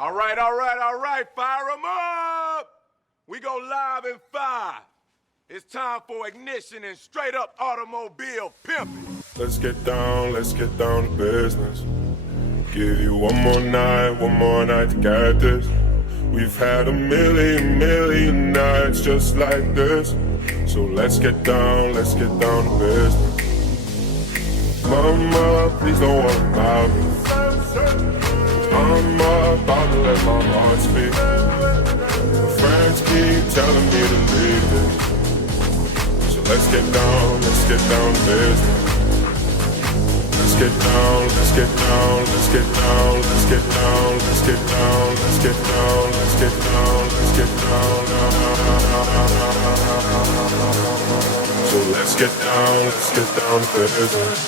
All right, fire them up! We go live in 5. It's time for ignition and straight up automobile pimping. Let's get down to business. Give you one more night to get this. We've had a million nights just like this. So let's get down to business. Mama, please don't worry about me. I'm about to let my heart speak. Friends keep telling me to leave this. So let's get down to business. Let's get down. So let's get down to business.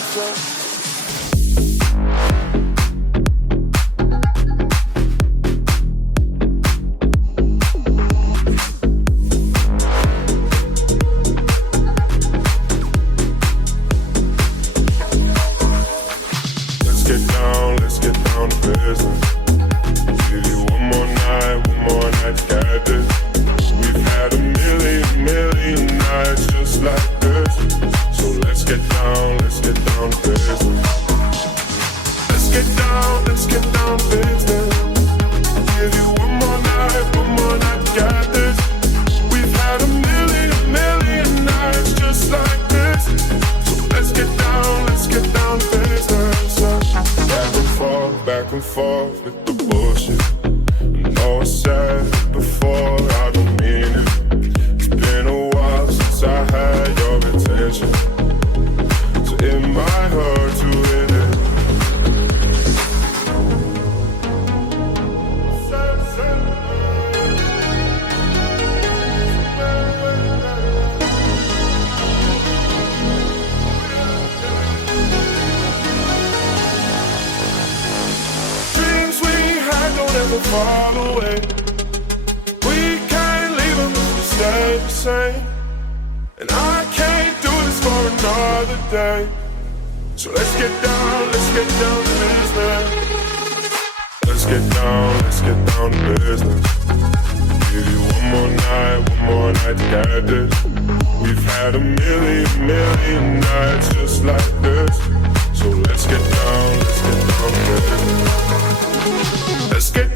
Back and forth with the bullshit. I know I said it before, I don't mean it. It's been a while since I had your attention, so it might hurt to hit it. Far away, we can't leave them if we stay the same. And I can't do this for another day. So let's get down to business. Let's get down to business. Give you one more night to get this. We've had a million nights just like this. So let's get down to business. Let's get